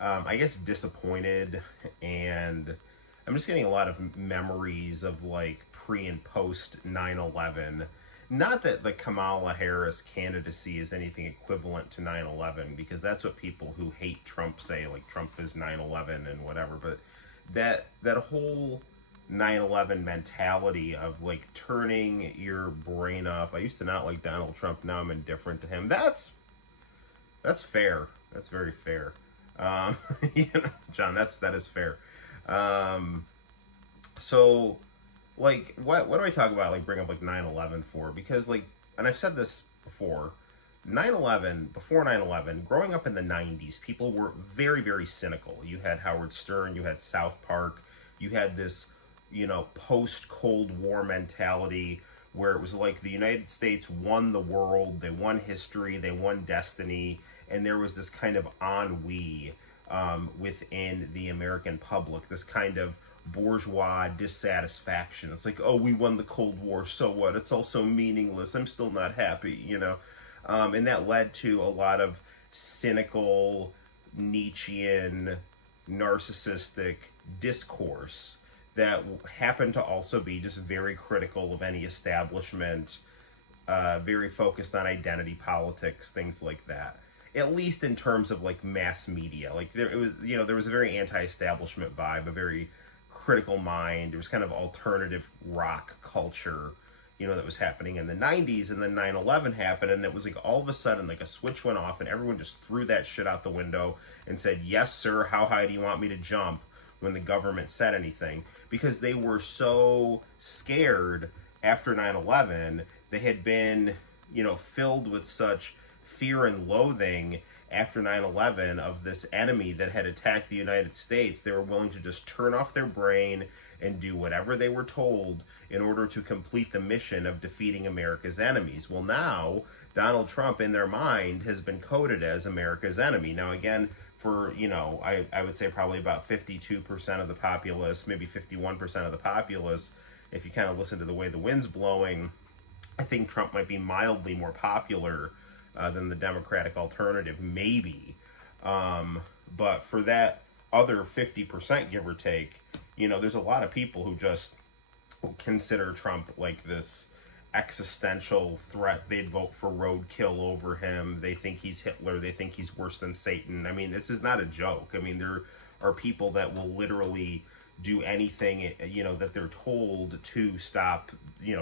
I guess disappointed, and I'm just getting a lot of memories of like pre and post 9/11. Not that the Kamala Harris candidacy is anything equivalent to 9/11, because that's what people who hate Trump say, like Trump is 9/11 and whatever. But that whole 9/11 mentality of like turning your brain off. I used to not like Donald Trump. Now I'm indifferent to him. That's fair. That's very fair. Um, John, that is fair. Um, so, like, what do I talk about? Like, bring up like 9/11 for? Because like, and I've said this before. 9/11, before 9/11, growing up in the 90s, people were very, very cynical. You had Howard Stern, you had South Park, you had this, post Cold War mentality where it was like the United States won the world, they won history, they won destiny, and there was this kind of ennui within the American public, this kind of bourgeois dissatisfaction. It's like, oh, we won the Cold War, so what? It's all so meaningless. I'm still not happy. And that led to a lot of cynical, Nietzschean, narcissistic discourse that happened to also be just very critical of any establishment, very focused on identity politics, things like that. At least in terms of like mass media, like there was a very anti-establishment vibe, a very critical mind. There was kind of alternative rock culture, that was happening in the 90s, and then 9/11 happened, and it was like all of a sudden like a switch went off and everyone just threw that shit out the window and said, yes sir, how high do you want me to jump, when the government said anything, because they were so scared after 9/11. They had been, filled with such fear and loathing after 9/11 of this enemy that had attacked the United States. They were willing to just turn off their brain and do whatever they were told in order to complete the mission of defeating America's enemies. Well, now Donald Trump, in their mind, has been coded as America's enemy. Now, again, for, I would say probably about 52% of the populace, maybe 51% of the populace, if you kind of listen to the way the wind's blowing, I think Trump might be mildly more popular than the Democratic alternative, maybe. But for that other 50%, give or take, there's a lot of people who just consider Trump like this existential threat. They'd vote for roadkill over him. They think he's Hitler. They think he's worse than Satan. I mean, this is not a joke. I mean, there are people that will literally do anything, that they're told to stop,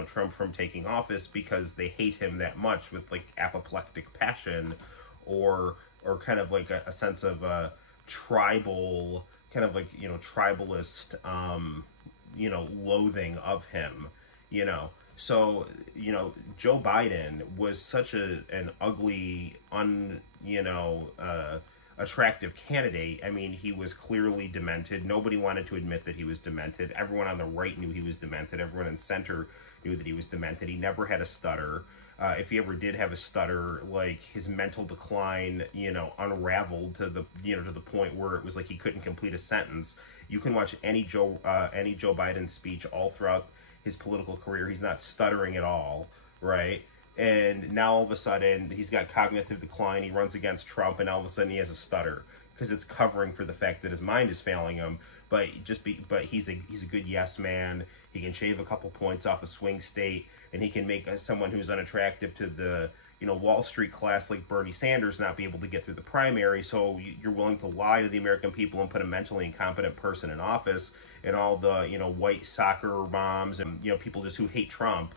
Trump from taking office, because they hate him that much with like apoplectic passion, or kind of like a sense of tribal, kind of like, tribalist, loathing of him, So, Joe Biden was such an ugly, attractive candidate. I mean, he was clearly demented. Nobody wanted to admit that he was demented. Everyone on the right knew he was demented. Everyone in center knew that he was demented. He never had a stutter. If he ever did have a stutter, like his mental decline, unraveled to the, to the point where it was like he couldn't complete a sentence. You can watch any Joe Biden speech all throughout his political career. He's not stuttering at all, right? And now all of a sudden he's got cognitive decline. He runs against Trump, and all of a sudden he has a stutter, because it's covering for the fact that his mind is failing him. But he's a good yes man. He can shave a couple points off a swing state, and he can make someone who's unattractive to the Wall Street class like Bernie Sanders not be able to get through the primary. So you're willing to lie to the American people and put a mentally incompetent person in office, and all the white soccer moms and people just who hate Trump,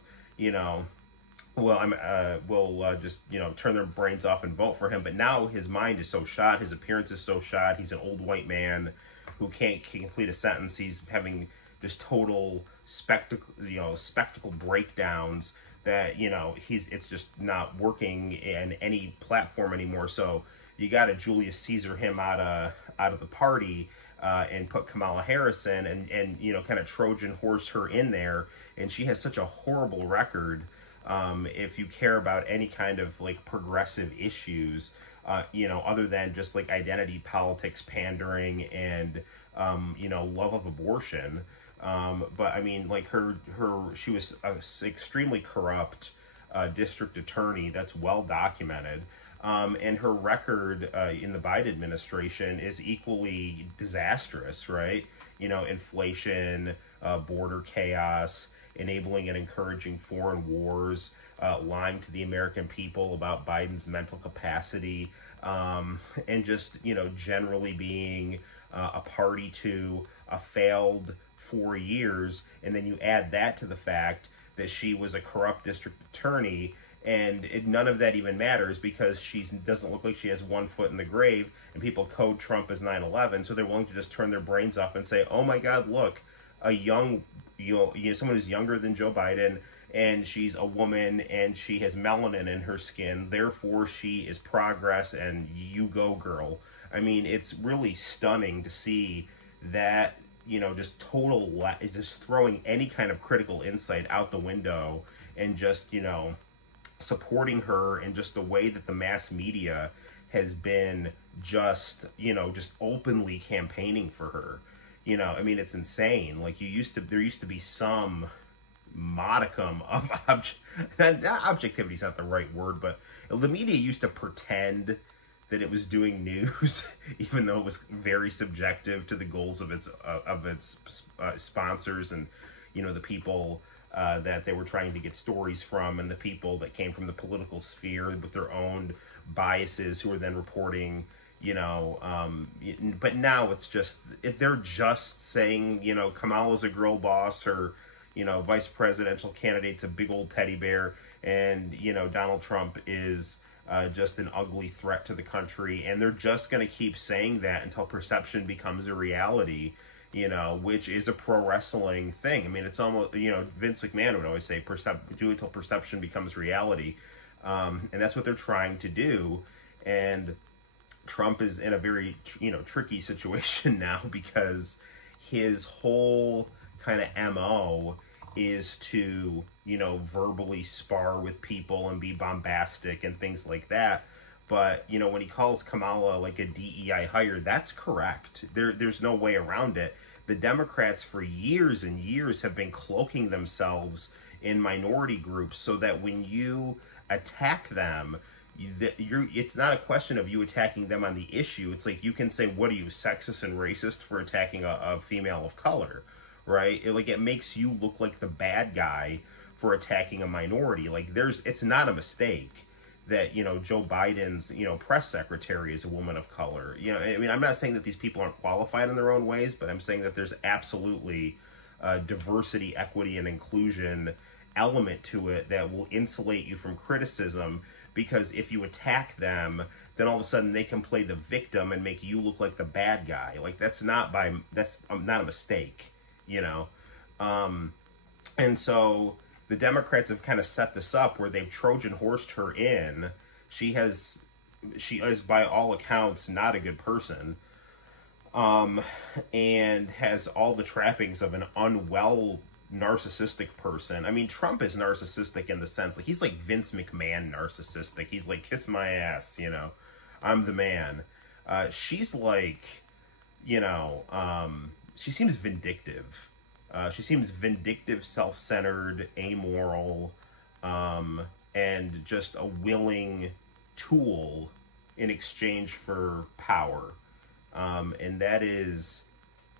will just turn their brains off and vote for him. But now his mind is so shot, his appearance is so shot. He's an old white man who can't complete a sentence. He's having just total spectacle breakdowns that it's just not working in any platform anymore. So you got to Julius Caesar him out of the party. And put Kamala Harris in, and kind of Trojan horse her in there, and she has such a horrible record. If you care about any kind of like progressive issues, other than just like identity politics, pandering, and love of abortion. But I mean, like she was an extremely corrupt district attorney. That's well documented. And her record in the Biden administration is equally disastrous, right? You know, inflation, border chaos, enabling and encouraging foreign wars, lying to the American people about Biden's mental capacity, and just, you know, generally being a party to a failed 4 years. And then you add that to the fact that she was a corrupt district attorney, and none of that even matters because she doesn't look like she has one foot in the grave, and people code Trump as 9/11, so they're willing to just turn their brains off and say, oh my God, look, a young, someone who's younger than Joe Biden, and she's a woman, and she has melanin in her skin, therefore she is progress, and you go, girl. I mean, it's really stunning to see that, you know, just just throwing any kind of critical insight out the window, and just, you know, supporting her, and just the way that the mass media has been just, you know, just openly campaigning for her. You know, I mean, it's insane. Like, there used to be some modicum of objectivity is not the right word, but the media used to pretend that it was doing news, even though it was very subjective to the goals of its sponsors, and, you know, the people that they were trying to get stories from, and the people that came from the political sphere with their own biases, who are then reporting, you know, but now it's just, if they're just saying, you know, Kamala's a girl boss, or, you know, vice presidential candidate's a big old teddy bear, and, you know, Donald Trump is just an ugly threat to the country, and they're just going to keep saying that until perception becomes a reality, you know, which is a pro wrestling thing. I mean, it's almost, you know, Vince McMahon would always say, do it till perception becomes reality. And that's what they're trying to do. And Trump is in a very, you know, tricky situation now, because his whole kind of MO is to, you know, verbally spar with people and be bombastic and things like that. But, you know, when he calls Kamala like a DEI hire, that's correct. There's no way around it. The Democrats for years and years have been cloaking themselves in minority groups, so that when you attack them, it's not a question of you attacking them on the issue. It's like, you can say, what are you, sexist and racist for attacking a female of color, right? It makes you look like the bad guy for attacking a minority. Like, it's not a mistake that, you know, Joe Biden's, you know, press secretary is a woman of color. You know, I mean, I'm not saying that these people aren't qualified in their own ways, but I'm saying that there's absolutely diversity, equity, and inclusion element to it that will insulate you from criticism, because if you attack them, then all of a sudden they can play the victim and make you look like the bad guy. Like, that's not a mistake, you know? And so the Democrats have kind of set this up where they've Trojan horsed her in. She is by all accounts not a good person, and has all the trappings of an unwell narcissistic person. I mean, Trump is narcissistic in the sense, like, he's like Vince McMahon narcissistic. He's like, kiss my ass, you know, I'm the man. She's like, you know, she seems vindictive. She seems vindictive, self-centered, amoral, and just a willing tool in exchange for power. And that is,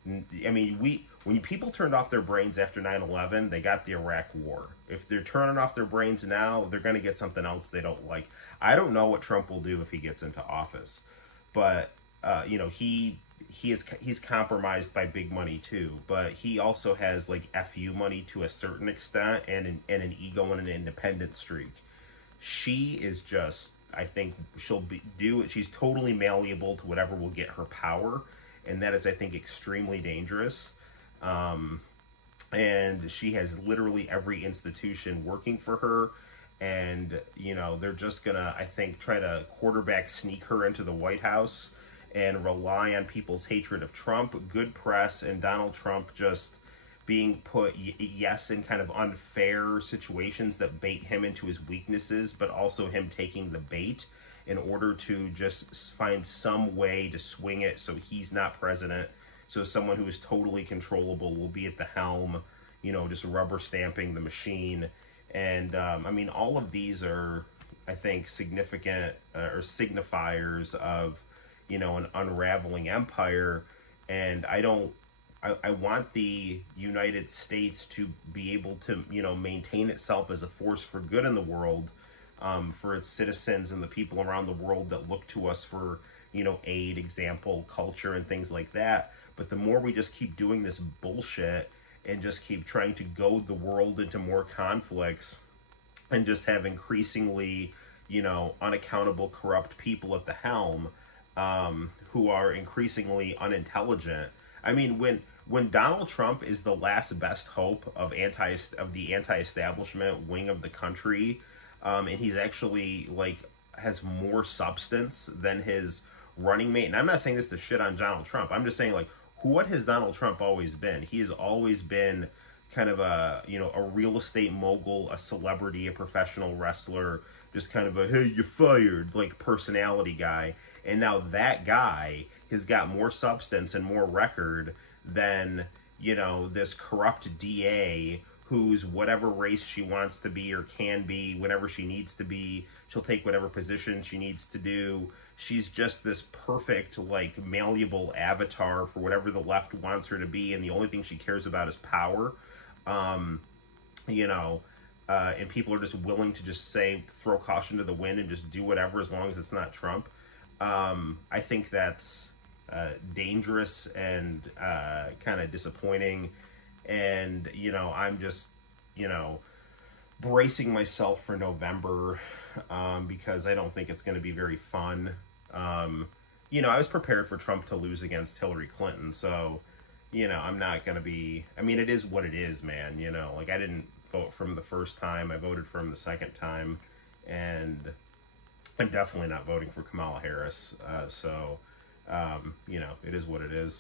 I mean, when people turned off their brains after 9/11, they got the Iraq War. If they're turning off their brains now, they're going to get something else they don't like. I don't know what Trump will do if he gets into office, but you know, he's compromised by big money too. But he also has like FU money to a certain extent, and an ego and an independent streak. She is just, I think she's totally malleable to whatever will get her power. And that is, I think, extremely dangerous. And she has literally every institution working for her. And, you know, they're just going to, I think, try to quarterback sneak her into the White House and rely on people's hatred of Trump, good press, and Donald Trump just being put, yes, in kind of unfair situations that bait him into his weaknesses, but also him taking the bait in order to just find some way to swing it so he's not president. So someone who is totally controllable will be at the helm, you know, just rubber stamping the machine. And, I mean, all of these are, I think, significant or signifiers of, you know, an unraveling empire. And I want the United States to be able to, you know, maintain itself as a force for good in the world, for its citizens and the people around the world that look to us for, you know, aid, example, culture, and things like that. But the more we just keep doing this bullshit and just keep trying to goad the world into more conflicts and just have increasingly, you know, unaccountable, corrupt people at the helm, who are increasingly unintelligent. I mean, when Donald Trump is the last best hope of the anti-establishment wing of the country, and he's actually like has more substance than his running mate. And I'm not saying this to shit on Donald Trump. I'm just saying, like, what has Donald Trump always been? He has always been kind of a, you know, a real estate mogul, a celebrity, a professional wrestler, just kind of a, hey, you fired, like, personality guy. And now that guy has got more substance and more record than, you know, this corrupt DA who's whatever race she wants to be or can be, whenever she needs to be. She'll take whatever position she needs to do. She's just this perfect, like, malleable avatar for whatever the left wants her to be, and the only thing she cares about is power. You know, and people are just willing to just say, throw caution to the wind and just do whatever as long as it's not Trump. I think that's dangerous and kind of disappointing. And, you know, I'm just, you know, bracing myself for November, because I don't think it's going to be very fun. You know, I was prepared for Trump to lose against Hillary Clinton, so, you know, I'm not going to be, I mean, it is what it is, man, you know, like, I didn't vote for him the first time, I voted for him the second time, and I'm definitely not voting for Kamala Harris, so, you know, it is what it is.